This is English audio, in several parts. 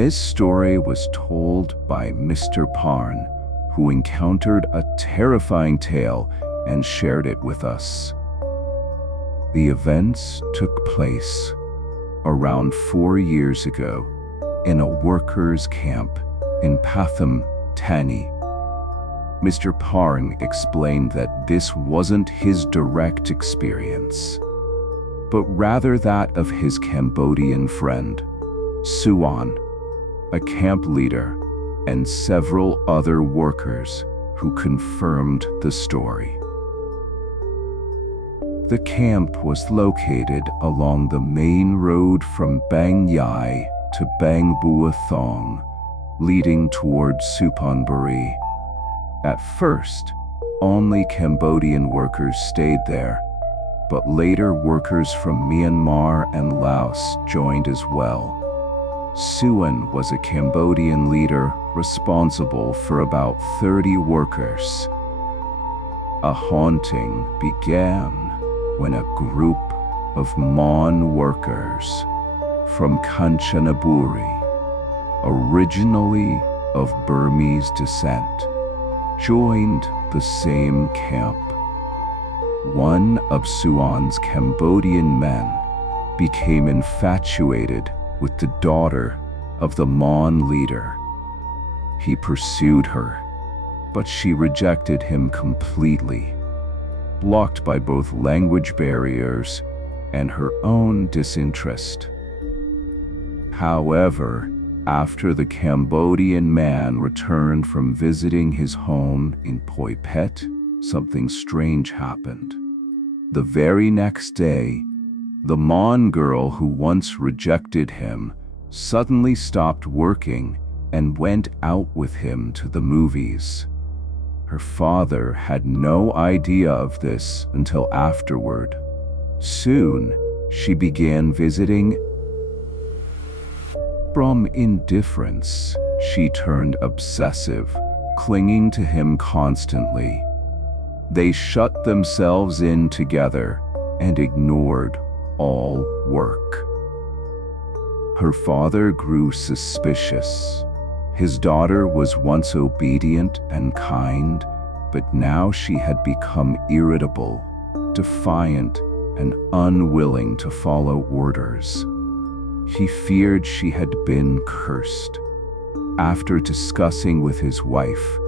His story was told by Mr. Parn, who encountered a terrifying tale and shared it with us. The events took place around 4 years ago in a workers' camp in Pathum Thani. Mr. Parn explained that this wasn't his direct experience, but rather that of his Cambodian friend, Suan, a camp leader, and several other workers who confirmed the story. The camp was located along the main road from Bang Yai to Bang Bua Thong, leading toward Suphanburi. At first, only Cambodian workers stayed there, but later workers from Myanmar and Laos joined as well. Suan was a Cambodian leader responsible for about 30 workers. A haunting began when a group of Mon workers from Kanchanaburi, originally of Burmese descent, joined the same camp. One of Suan's Cambodian men became infatuated with the daughter of the Mon leader. He pursued her, but she rejected him completely, blocked by both language barriers and her own disinterest. However, after the Cambodian man returned from visiting his home in Poi Phet, something strange happened. The very next day, the Mon girl who once rejected him suddenly stopped working and went out with him to the movies. Her father had no idea of this until afterward. Soon, she began visiting. From indifference, she turned obsessive, clinging to him constantly. They shut themselves in together and ignored all work. Her father grew suspicious. His daughter was once obedient and kind, but now she had become irritable, defiant, and unwilling to follow orders. He feared she had been cursed. After discussing with his wife,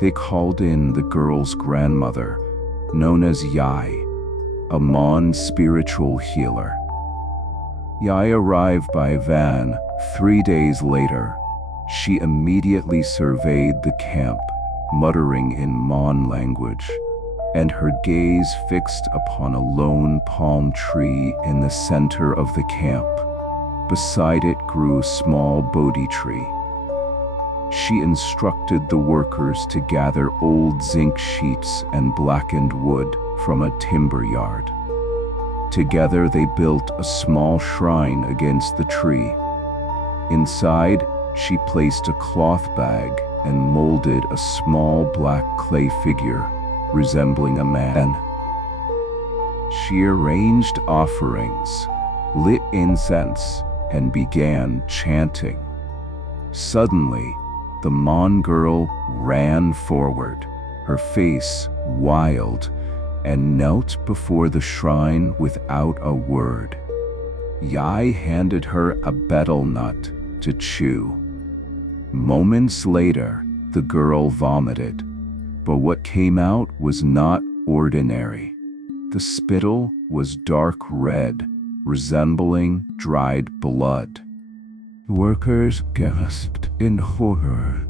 they called in the girl's grandmother, known as Yai, a Mon spiritual healer. Yai arrived by van 3 days later. She immediately surveyed the camp, muttering in Mon language, and her gaze fixed upon a lone palm tree in the center of the camp. Beside it grew a small Bodhi tree. She instructed the workers to gather old zinc sheets and blackened wood from a timber yard. Together they built a small shrine against the tree. Inside, she placed a cloth bag and molded a small black clay figure resembling a man. She arranged offerings, lit incense, and began chanting. Suddenly, the Mon girl ran forward, her face wild, and knelt before the shrine without a word. Yai handed her a betel nut to chew. Moments later, the girl vomited, but what came out was not ordinary. The spittle was dark red, resembling dried blood. Workers gasped in horror.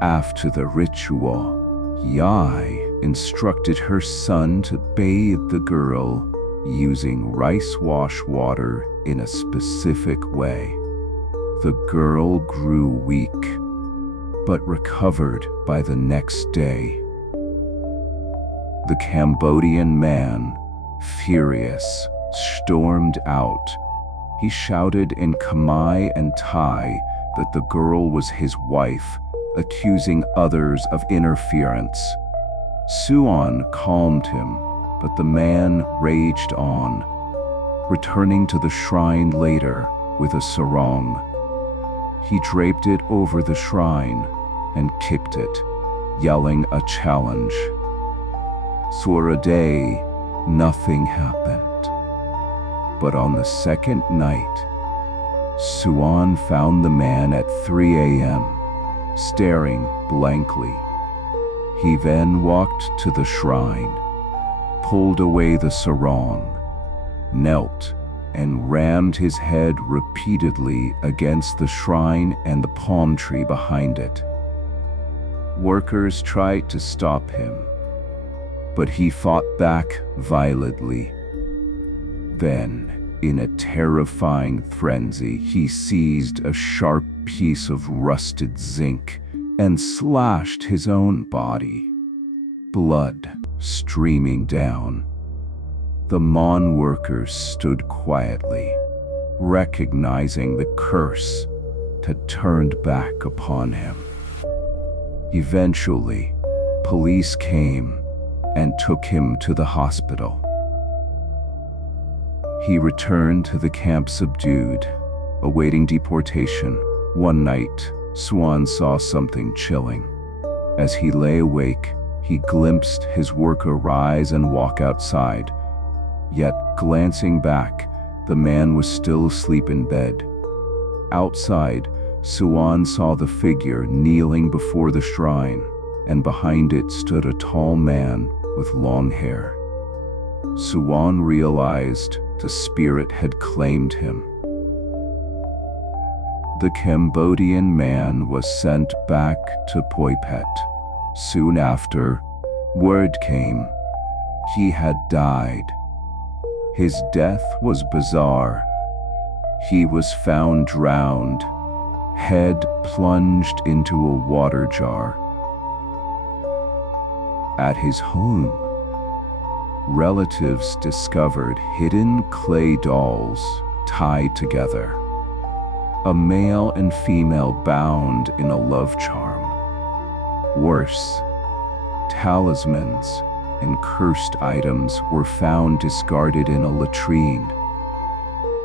After the ritual, Yai instructed her son to bathe the girl using rice wash water in a specific way. The girl grew weak, but recovered by the next day. The Cambodian man, furious, stormed out. He shouted in Khmer and Thai that the girl was his wife, accusing others of interference. Suan calmed him, but the man raged on, returning to the shrine later with a sarong. He draped it over the shrine and kicked it, yelling a challenge. For a day, nothing happened. But on the second night, Suan found the man at 3 a.m., staring blankly. He then walked to the shrine, pulled away the sarong, knelt, and rammed his head repeatedly against the shrine and the palm tree behind it. Workers tried to stop him, but he fought back violently. Then, in a terrifying frenzy, he seized a sharp piece of rusted zinc and slashed his own body, blood streaming down. The Mon workers stood quietly, recognizing the curse had turned back upon him. Eventually, police came and took him to the hospital. He returned to the camp subdued, awaiting deportation. One night, Suan saw something chilling. As he lay awake, he glimpsed his worker rise and walk outside. Yet, glancing back, the man was still asleep in bed. Outside, Suan saw the figure kneeling before the shrine, and behind it stood a tall man with long hair. Suan realized the spirit had claimed him. The Cambodian man was sent back to Phuket. Soon after, word came he had died. His death was bizarre. He was found drowned, head plunged into a water jar. At his home, relatives discovered hidden clay dolls tied together, a male and female bound in a love charm. Worse, talismans and cursed items were found discarded in a latrine,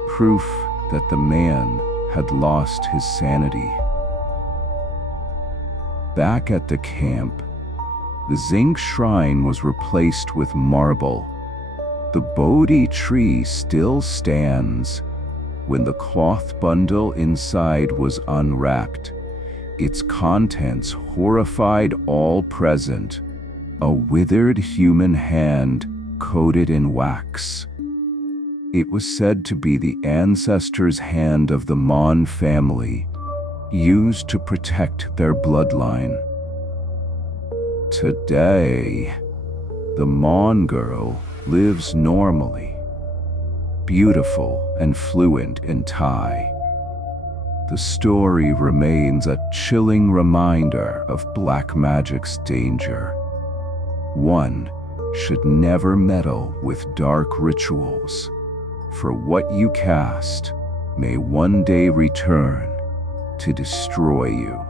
proof that the man had lost his sanity. Back at the camp, the zinc shrine was replaced with marble. The Bodhi tree still stands. When the cloth bundle inside was unwrapped, its contents horrified all present: a withered human hand coated in wax. It was said to be the ancestors' hand of the Mon family, used to protect their bloodline. Today, the Mon girl lives normally, beautiful and fluent in Thai. The story remains a chilling reminder of black magic's danger. One should never meddle with dark rituals, for what you cast may one day return to destroy you.